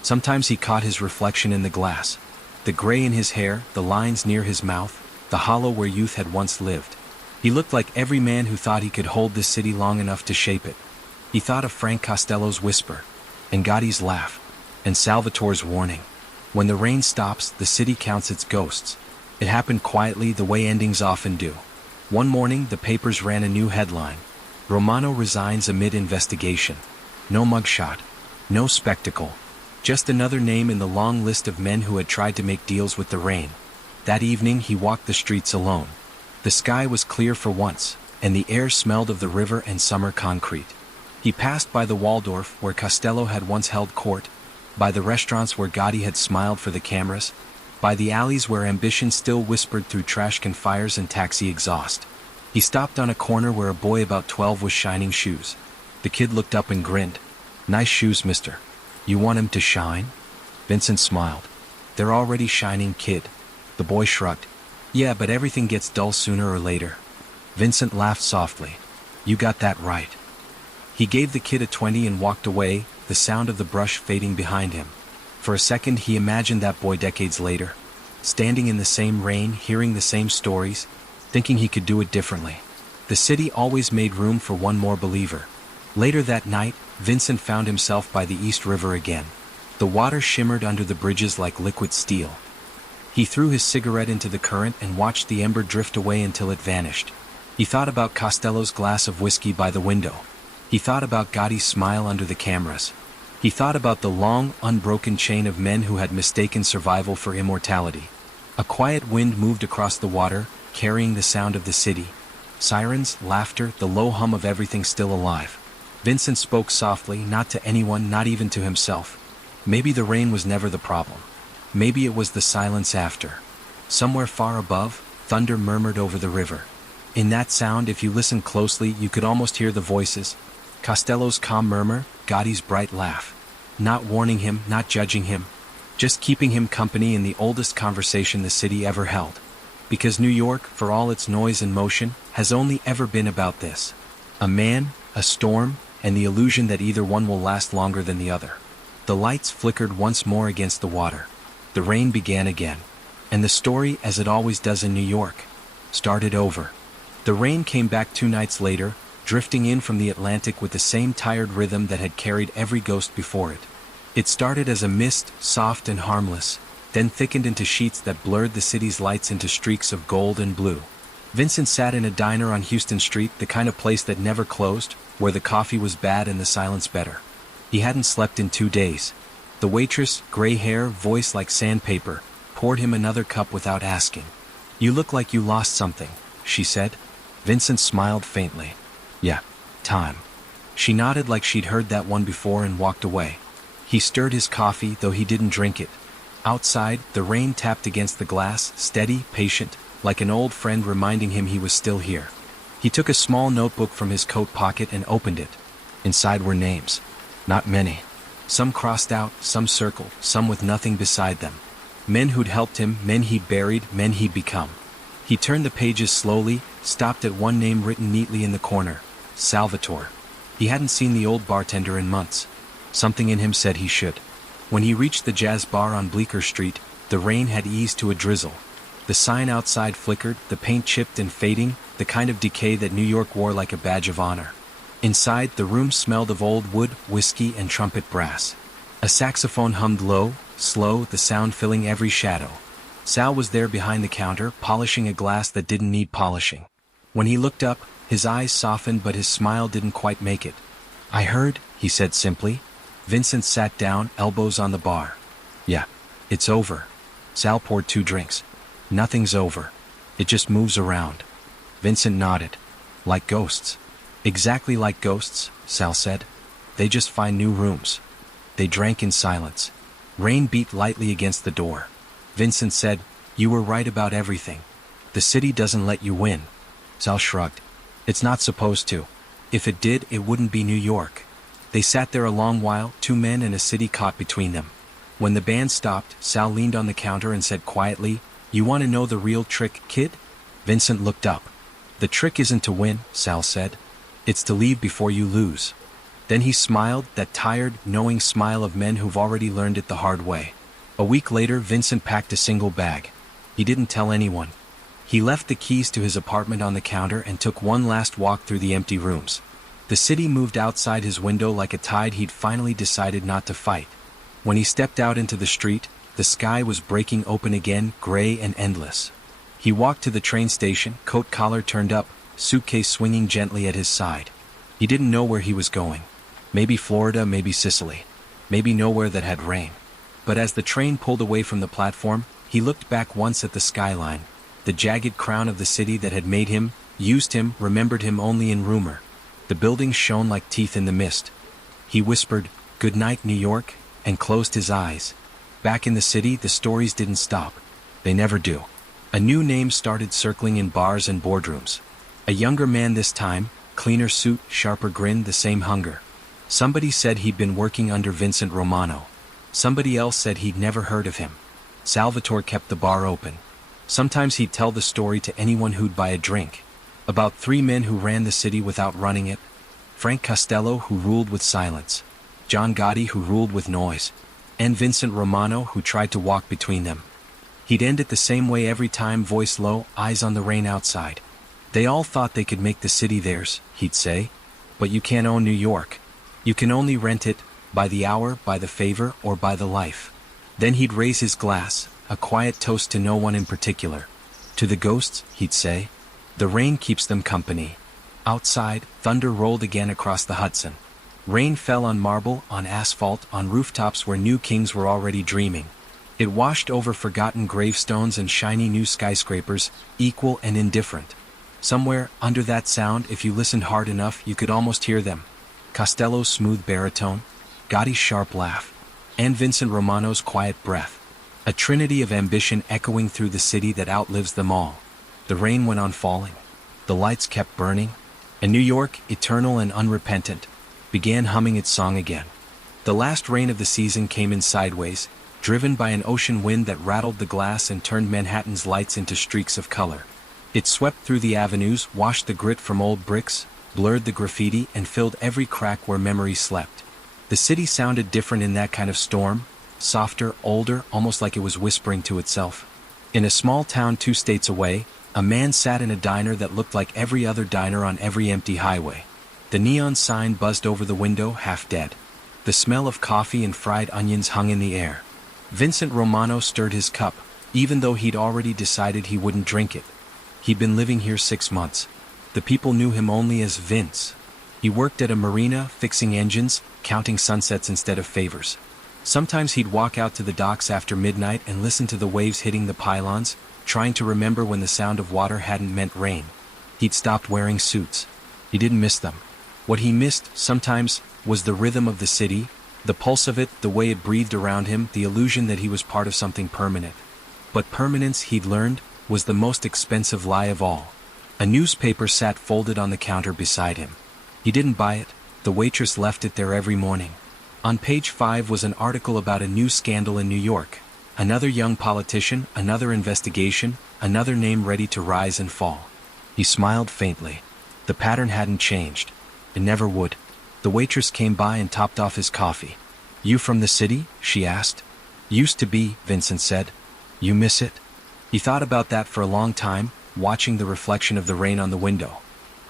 Sometimes he caught his reflection in the glass. The gray in his hair, the lines near his mouth, the hollow where youth had once lived. He looked like every man who thought he could hold this city long enough to shape it. He thought of Frank Costello's whisper, and Gotti's laugh, and Salvatore's warning. When the rain stops, the city counts its ghosts. It happened quietly, the way endings often do. One morning, the papers ran a new headline. Romano resigns amid investigation. No mugshot. No spectacle. Just another name in the long list of men who had tried to make deals with the rain. That evening he walked the streets alone. The sky was clear for once, and the air smelled of the river and summer concrete. He passed by the Waldorf where Costello had once held court, by the restaurants where Gotti had smiled for the cameras, by the alleys where ambition still whispered through trash can fires and taxi exhaust. He stopped on a corner where a boy about 12 was shining shoes. The kid looked up and grinned. "Nice shoes, mister. You want him to shine?" Vincent smiled. "They're already shining, kid." The boy shrugged. "Yeah, but everything gets dull sooner or later." Vincent laughed softly. "You got that right." He gave the kid a 20 and walked away, the sound of the brush fading behind him. For a second he imagined that boy decades later, standing in the same rain, hearing the same stories, thinking he could do it differently. The city always made room for one more believer. Later that night, Vincent found himself by the East River again. The water shimmered under the bridges like liquid steel. He threw his cigarette into the current and watched the ember drift away until it vanished. He thought about Costello's glass of whiskey by the window. He thought about Gotti's smile under the cameras. He thought about the long, unbroken chain of men who had mistaken survival for immortality. A quiet wind moved across the water, carrying the sound of the city. Sirens, laughter, the low hum of everything still alive. Vincent spoke softly, not to anyone, not even to himself. Maybe the rain was never the problem. Maybe it was the silence after. Somewhere far above, thunder murmured over the river. In that sound, if you listened closely, you could almost hear the voices. Costello's calm murmur, Gotti's bright laugh. Not warning him, not judging him. Just keeping him company in the oldest conversation the city ever held. Because New York, for all its noise and motion, has only ever been about this. A man, a storm, and the illusion that either one will last longer than the other. The lights flickered once more against the water. The rain began again. And the story, as it always does in New York, started over. The rain came back 2 nights later, drifting in from the Atlantic with the same tired rhythm that had carried every ghost before it. It started as a mist, soft and harmless, then thickened into sheets that blurred the city's lights into streaks of gold and blue. Vincent sat in a diner on Houston Street, the kind of place that never closed, where the coffee was bad and the silence better. He hadn't slept in 2 days. The waitress, gray hair, voice like sandpaper, poured him another cup without asking. "You look like you lost something," she said. Vincent smiled faintly. "Yeah, time." She nodded like she'd heard that one before and walked away. He stirred his coffee, though he didn't drink it. Outside, the rain tapped against the glass, steady, patient, like an old friend reminding him he was still here. He took a small notebook from his coat pocket and opened it. Inside were names. Not many. Some crossed out, some circled, some with nothing beside them. Men who'd helped him, men he'd buried, men he'd become. He turned the pages slowly, stopped at one name written neatly in the corner. Salvatore. He hadn't seen the old bartender in months. Something in him said he should. When he reached the jazz bar on Bleecker Street, the rain had eased to a drizzle. The sign outside flickered, the paint chipped and fading, the kind of decay that New York wore like a badge of honor. Inside, the room smelled of old wood, whiskey, and trumpet brass. A saxophone hummed low, slow, the sound filling every shadow. Sal was there behind the counter, polishing a glass that didn't need polishing. When he looked up, his eyes softened but his smile didn't quite make it. "I heard," he said simply. Vincent sat down, elbows on the bar. "Yeah, it's over." Sal poured 2 drinks. "Nothing's over. It just moves around." Vincent nodded. "Like ghosts." "Exactly like ghosts," Sal said. "They just find new rooms." They drank in silence. Rain beat lightly against the door. Vincent said, "You were right about everything. The city doesn't let you win." Sal shrugged. "It's not supposed to. If it did, it wouldn't be New York." They sat there a long while, 2 men and a city caught between them. When the band stopped, Sal leaned on the counter and said quietly, "You want to know the real trick, kid?" Vincent looked up. "The trick isn't to win," Sal said. "It's to leave before you lose." Then he smiled, that tired, knowing smile of men who've already learned it the hard way. A week later, Vincent packed a single bag. He didn't tell anyone. He left the keys to his apartment on the counter and took one last walk through the empty rooms. The city moved outside his window like a tide he'd finally decided not to fight. When he stepped out into the street, the sky was breaking open again, gray and endless. He walked to the train station, coat collar turned up, suitcase swinging gently at his side. He didn't know where he was going. Maybe Florida, maybe Sicily. maybe nowhere that had rain. But as the train pulled away from the platform, he looked back once at the skyline, the jagged crown of the city that had made him, used him, remembered him only in rumor. The buildings shone like teeth in the mist. He whispered, "Good night, New York," and closed his eyes. Back in the city, the stories didn't stop. They never do. A new name started circling in bars and boardrooms. A younger man this time, cleaner suit, sharper grin, the same hunger. Somebody said he'd been working under Vincent Romano. Somebody else said he'd never heard of him. Salvatore kept the bar open. Sometimes he'd tell the story to anyone who'd buy a drink. About 3 men who ran the city without running it. Frank Costello, who ruled with silence. John Gotti, who ruled with noise. And Vincent Romano, who tried to walk between them. He'd end it the same way every time, voice low, eyes on the rain outside. They all thought they could make the city theirs, he'd say. But you can't own New York. You can only rent it, by the hour, by the favor, or by the life. Then he'd raise his glass, a quiet toast to no one in particular. To the ghosts, he'd say. The rain keeps them company. Outside, thunder rolled again across the Hudson. Rain fell on marble, on asphalt, on rooftops where new kings were already dreaming. It washed over forgotten gravestones and shiny new skyscrapers, equal and indifferent. Somewhere, under that sound, if you listened hard enough, you could almost hear them. Costello's smooth baritone, Gotti's sharp laugh, and Vincent Romano's quiet breath. A trinity of ambition echoing through the city that outlives them all. The rain went on falling. The lights kept burning. And New York, eternal and unrepentant, began humming its song again. The last rain of the season came in sideways, driven by an ocean wind that rattled the glass and turned Manhattan's lights into streaks of color. It swept through the avenues, washed the grit from old bricks, blurred the graffiti, and filled every crack where memory slept. The city sounded different in that kind of storm, softer, older, almost like it was whispering to itself. In a small town 2 states away, a man sat in a diner that looked like every other diner on every empty highway. The neon sign buzzed over the window, half dead. The smell of coffee and fried onions hung in the air. Vincent Romano stirred his cup, even though he'd already decided he wouldn't drink it. He'd been living here 6 months. The people knew him only as Vince. He worked at a marina, fixing engines, counting sunsets instead of favors. Sometimes he'd walk out to the docks after midnight and listen to the waves hitting the pylons, trying to remember when the sound of water hadn't meant rain. He'd stopped wearing suits. He didn't miss them. What he missed, sometimes, was the rhythm of the city, the pulse of it, the way it breathed around him, the illusion that he was part of something permanent. But permanence, he'd learned, was the most expensive lie of all. A newspaper sat folded on the counter beside him. He didn't buy it. The waitress left it there every morning. On page 5 was an article about a new scandal in New York. Another young politician, another investigation, another name ready to rise and fall. He smiled faintly. The pattern hadn't changed. It never would. The waitress came by and topped off his coffee. "You from the city?" she asked. "Used to be," Vincent said. "You miss it?" He thought about that for a long time, watching the reflection of the rain on the window.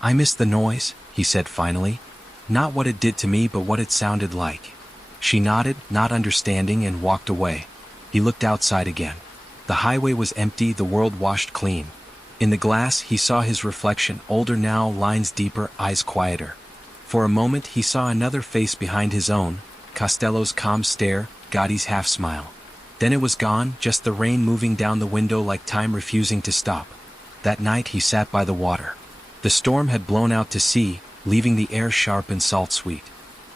"I miss the noise," he said finally. "Not what it did to me, but what it sounded like." She nodded, not understanding, and walked away. He looked outside again. The highway was empty, the world washed clean. In the glass, he saw his reflection, older now, lines deeper, eyes quieter. For a moment, he saw another face behind his own, Costello's calm stare, Gotti's half-smile. Then it was gone, just the rain moving down the window like time refusing to stop. That night, he sat by the water. The storm had blown out to sea, leaving the air sharp and salt-sweet.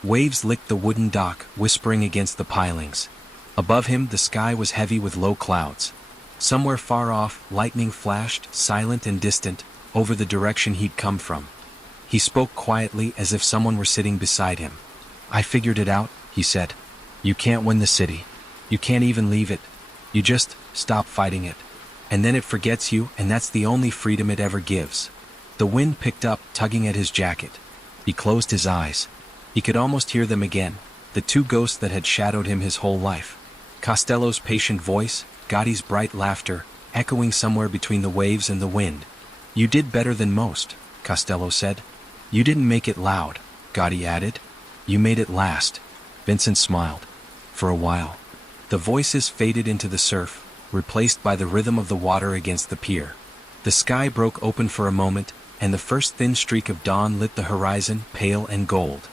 Waves licked the wooden dock, whispering against the pilings. Above him, the sky was heavy with low clouds. Somewhere far off, lightning flashed, silent and distant, over the direction he'd come from. He spoke quietly, as if someone were sitting beside him. "I figured it out," he said. "You can't win the city. You can't even leave it. You just stop fighting it. And then it forgets you, and that's the only freedom it ever gives." The wind picked up, tugging at his jacket. He closed his eyes. He could almost hear them again, the 2 ghosts that had shadowed him his whole life. Costello's patient voice, Gotti's bright laughter, echoing somewhere between the waves and the wind. "You did better than most," Costello said. "You didn't make it loud," Gotti added. "You made it last." Vincent smiled. For a while. The voices faded into the surf, replaced by the rhythm of the water against the pier. The sky broke open for a moment, and the first thin streak of dawn lit the horizon, pale and gold.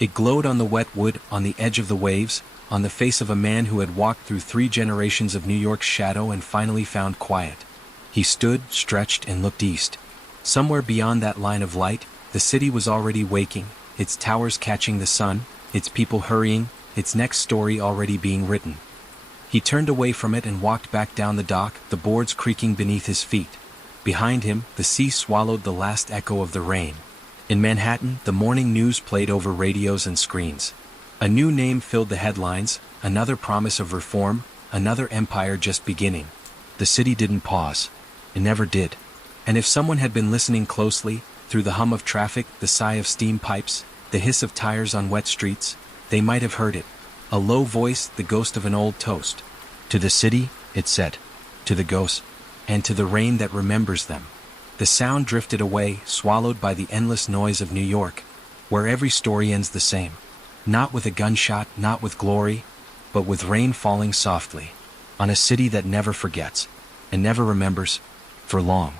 It glowed on the wet wood, on the edge of the waves, on the face of a man who had walked through 3 generations of New York's shadow and finally found quiet. He stood, stretched, and looked east. Somewhere beyond that line of light, the city was already waking, its towers catching the sun, its people hurrying, its next story already being written. He turned away from it and walked back down the dock, the boards creaking beneath his feet. Behind him, the sea swallowed the last echo of the rain. In Manhattan, the morning news played over radios and screens. A new name filled the headlines, another promise of reform, another empire just beginning. The city didn't pause. It never did. And if someone had been listening closely, through the hum of traffic, the sigh of steam pipes, the hiss of tires on wet streets, they might have heard it. A low voice, the ghost of an old toast. To the city, it said. To the ghosts, and to the rain that remembers them. The sound drifted away, swallowed by the endless noise of New York, where every story ends the same. Not with a gunshot, not with glory, but with rain falling softly, on a city that never forgets, and never remembers, for long.